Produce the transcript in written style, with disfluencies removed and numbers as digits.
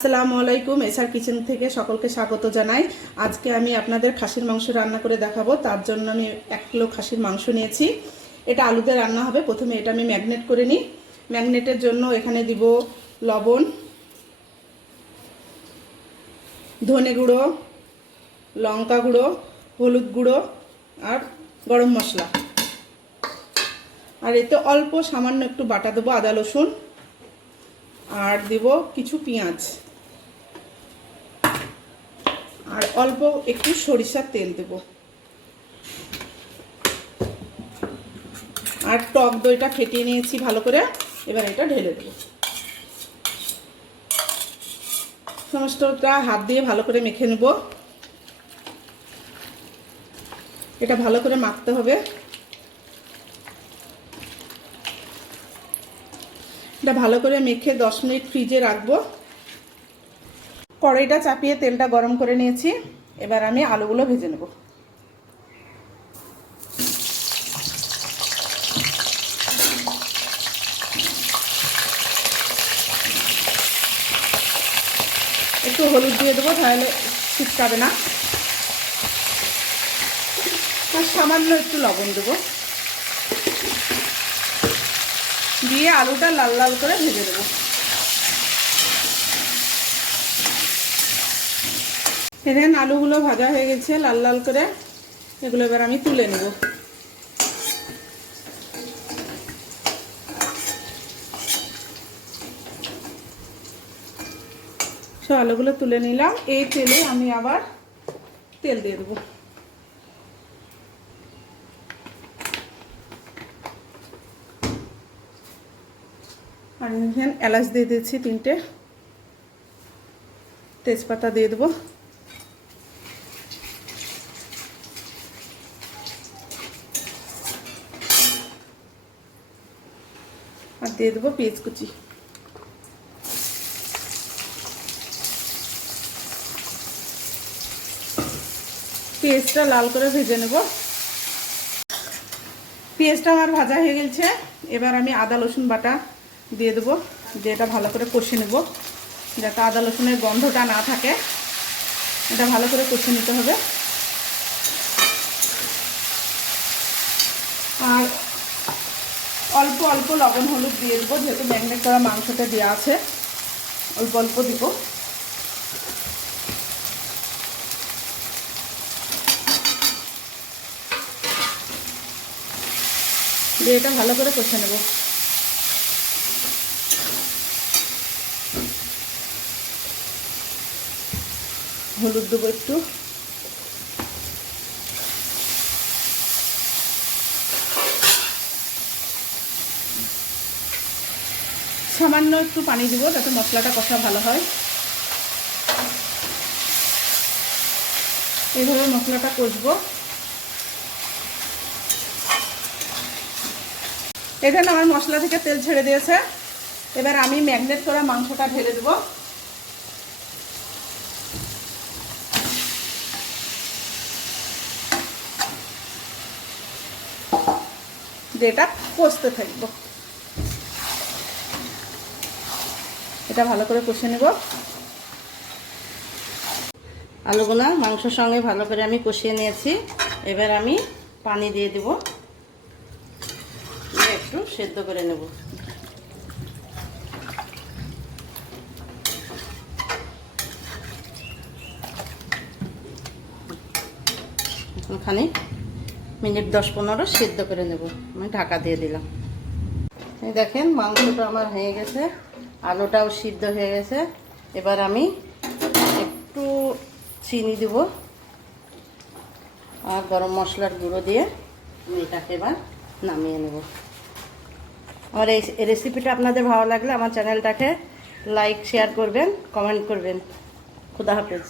আসসালামু আলাইকুম। SR kitchen থেকে সকলকে স্বাগত জানাই। আজকে আমি আপনাদের খাসির মাংস রান্না করে দেখাবো। তার জন্য আমি 1 কিলো খাসির মাংস নিয়েছি। এটা আলু দিয়ে রান্না হবে। প্রথমে এটা আমি ম্যাগনেট করে নিই। ম্যাগনেটের জন্য এখানে দিব লবণ, ধনে গুঁড়ো, লঙ্কা গুঁড়ো, হলুদ গুঁড়ো আর গরম মশলা। আর এতে অল্প সামান্য একটু বাটা দেবো আদা রসুন, আর দিব কিছু পেঁয়াজ, আর অল্প একটু সরিষার তেল দেব, আর টক দইটা ফেটিয়ে নিয়েছি ভালো করে। এবার এটা ঢেলে দেব। সমস্তটা হাত দিয়ে ভালো করে মেখে নেব। এটা ভালো করে মাখতে হবে। এটা ভালো করে মেখে 10 মিনিট ফ্রিজে রাখবো। কড়াইটা চাপিয়ে তেলটা গরম করে নিয়েছি। এবার আমি আলুগুলো ভেজে নেব। একটু হলুদ দিয়ে দেবো, তাহলে ছিটকাবে না। আর সামান্য একটু লবণ দেবো, দিয়ে আলুটা লাল লাল করে ভেজে দেবো। দেখেন আলুগুলো ভাজা হয়ে গেছে লাল লাল করে। এগুলো এবার আমি তুলে নেব। সব আলুগুলো তুলে নিলাম। এই তেলে আমি আবার তেল দিয়ে দেবো। আর এখানে এলাচ দিয়ে দিচ্ছি 3টে, তেজপাতা দিয়ে দেবো, আর দিয়ে দেবো পেঁয়াজ কুচি। পেঁয়াজটা লাল করে ভেজে নেব। পেঁয়াজটা আমার ভাজা হয়ে গেছে। এবার আমি আদা রসুন বাটা দিয়ে দেবো, দিয়ে এটা ভালো করে কষে নেব, যাতে আদা রসুনের গন্ধটা না থাকে। এটা ভালো করে কষে নিতে হবে। আর অল্প অল্প লবণ হলুদ দিয়ে দেবো, যেহেতু ম্যাগনেট করা মাংসটা দেওয়া আছে, অল্প অল্প দিব। দিয়ে এটা ভালো করে কষে নেব। হলুদ দেবো একটু, সামান্য একটু পানি দিব, যাতে মশলাটা কষা ভালো হয়। এইভাবে মশলাটা কষবো। এখানে আমার মশলা থেকে তেল ছেড়ে দিয়েছে। এবার আমি ম্যাগনেট করা মাংসটা ঢেলে দেবো। যেটা কষতে থাকবো। এটা ভালো করে কষে নেব। আলুগুলো মাংসের সঙ্গে ভালো করে আমি কষিয়ে নিয়েছি। এবার আমি পানি দিয়ে দেব, একটু সেদ্ধ করে নেব। ওখানে মিনিট 10-15 সেদ্ধ করে নেব। আমি ঢাকা দিয়ে দিলাম। এই দেখেন মাংসটা আমার হয়ে গেছে, আলুটাও সিদ্ধ হয়ে গেছে। এবার আমি একটু চিনি দেব আর গরম মশলার গুঁড়ো দিয়ে আমি এটাকে এবার নামিয়ে নেব। আমার এই রেসিপিটা আপনাদের ভালো লাগলে আমার চ্যানেলটাকে লাইক শেয়ার করবেন, কমেন্ট করবেন। খুদা হাফেজ।